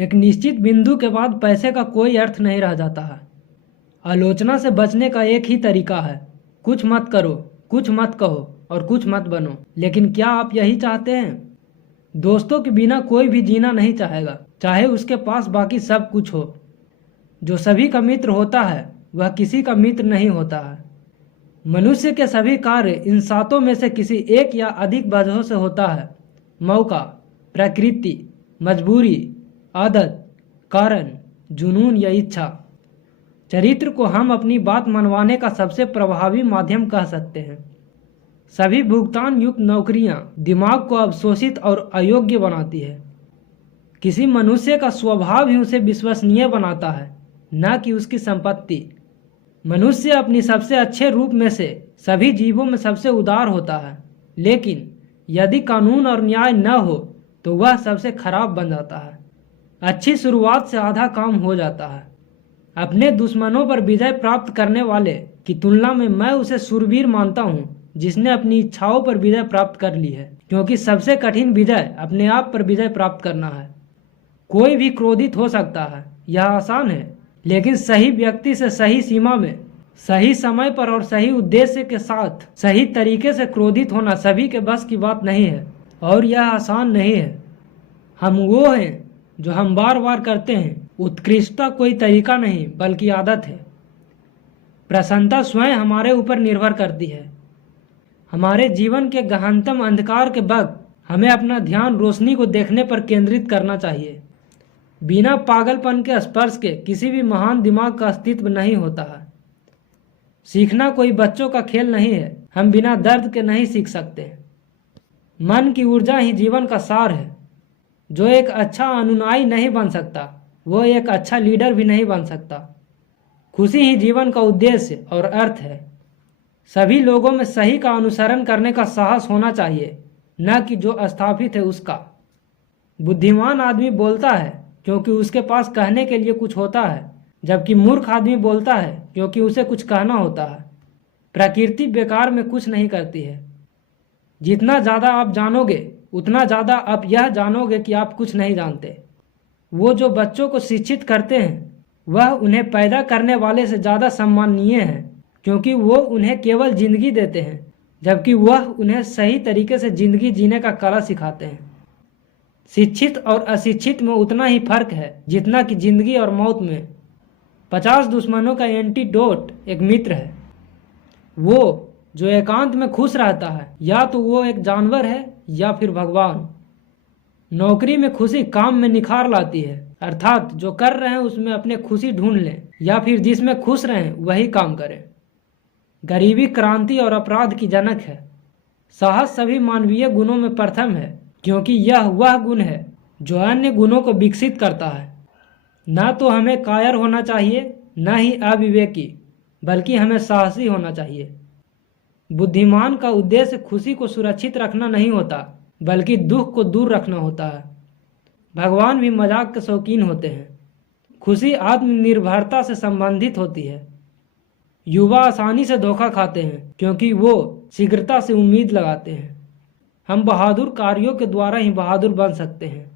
एक निश्चित बिंदु के बाद पैसे का कोई अर्थ नहीं रह जाता है। आलोचना से बचने का एक ही तरीका है, कुछ मत करो, कुछ मत कहो और कुछ मत बनो। लेकिन क्या आप यही चाहते हैं? दोस्तों के बिना कोई भी जीना नहीं चाहेगा, चाहे उसके पास बाकी सब कुछ हो। जो सभी का मित्र होता है वह किसी का मित्र नहीं होता है। मनुष्य के सभी कार्य इन सातों में से किसी एक या अधिक वजहों से होता है: मौका, प्रकृति, मजबूरी, आदत, कारण, जुनून या इच्छा। चरित्र को हम अपनी बात मनवाने का सबसे प्रभावी माध्यम कह सकते हैं। सभी भुगतान युक्त नौकरियां दिमाग को अवशोषित और अयोग्य बनाती है। किसी मनुष्य का स्वभाव ही उसे विश्वसनीय बनाता है, न कि उसकी संपत्ति। मनुष्य अपनी सबसे अच्छे रूप में से सभी जीवों में सबसे उदार होता है, लेकिन यदि कानून और न्याय न हो तो वह सबसे खराब बन जाता है। अच्छी शुरुआत से आधा काम हो जाता है। अपने दुश्मनों पर विजय प्राप्त करने वाले की तुलना में मैं उसे शूरवीर मानता हूँ जिसने अपनी इच्छाओं पर विजय प्राप्त कर ली है, क्योंकि सबसे कठिन विजय अपने आप पर विजय प्राप्त करना है। कोई भी क्रोधित हो सकता है, यह आसान है, लेकिन सही व्यक्ति से सही सीमा में, सही समय पर और सही उद्देश्य के साथ सही तरीके से क्रोधित होना सभी के बस की बात नहीं है, और यह आसान नहीं है। हम वो हैं जो हम बार बार करते हैं। उत्कृष्टता कोई तरीका नहीं बल्कि आदत है। प्रसन्नता स्वयं हमारे ऊपर निर्भर करती है। हमारे जीवन के गहनतम अंधकार के वक्त हमें अपना ध्यान रोशनी को देखने पर केंद्रित करना चाहिए। बिना पागलपन के स्पर्श के किसी भी महान दिमाग का अस्तित्व नहीं होता है। सीखना कोई बच्चों का खेल नहीं है। हम बिना दर्द के नहीं सीख सकते। मन की ऊर्जा ही जीवन का सार है। जो एक अच्छा अनुयायी नहीं बन सकता, वो एक अच्छा लीडर भी नहीं बन सकता। खुशी ही जीवन का उद्देश्य और अर्थ है। सभी लोगों में सही का अनुसरण करने का साहस होना चाहिए, न कि जो स्थापित है उसका। बुद्धिमान आदमी बोलता है क्योंकि उसके पास कहने के लिए कुछ होता है, जबकि मूर्ख आदमी बोलता है क्योंकि उसे कुछ कहना होता है। प्रकृति बेकार में कुछ नहीं करती है। जितना ज़्यादा आप जानोगे उतना ज़्यादा आप यह जानोगे कि आप कुछ नहीं जानते। वो जो बच्चों को शिक्षित करते हैं वह उन्हें पैदा करने वाले से ज़्यादा सम्माननीय है, क्योंकि वो उन्हें केवल जिंदगी देते हैं, जबकि वह उन्हें सही तरीके से जिंदगी जीने का कला सिखाते हैं। शिक्षित और अशिक्षित में उतना ही फर्क है जितना कि जिंदगी और मौत में। 50 दुश्मनों का एंटीडोट एक मित्र है। वो जो एकांत में खुश रहता है, या तो वो एक जानवर है या फिर भगवान। नौकरी में खुशी काम में निखार लाती है, अर्थात जो कर रहे हैं उसमें अपने खुशी ढूंढ लें, या फिर जिसमें खुश रहें वही काम करें। गरीबी क्रांति और अपराध की जनक है। साहस सभी मानवीय गुणों में प्रथम है, क्योंकि यह वह गुण है जो अन्य गुणों को विकसित करता है। न तो हमें कायर होना चाहिए, न ही अविवेकी, बल्कि हमें साहसी होना चाहिए। बुद्धिमान का उद्देश्य खुशी को सुरक्षित रखना नहीं होता, बल्कि दुख को दूर रखना होता है। भगवान भी मजाक के शौकीन होते हैं। खुशी आत्मनिर्भरता से संबंधित होती है। युवा आसानी से धोखा खाते हैं क्योंकि वो शीघ्रता से उम्मीद लगाते हैं। हम बहादुर कार्यों के द्वारा ही बहादुर बन सकते हैं।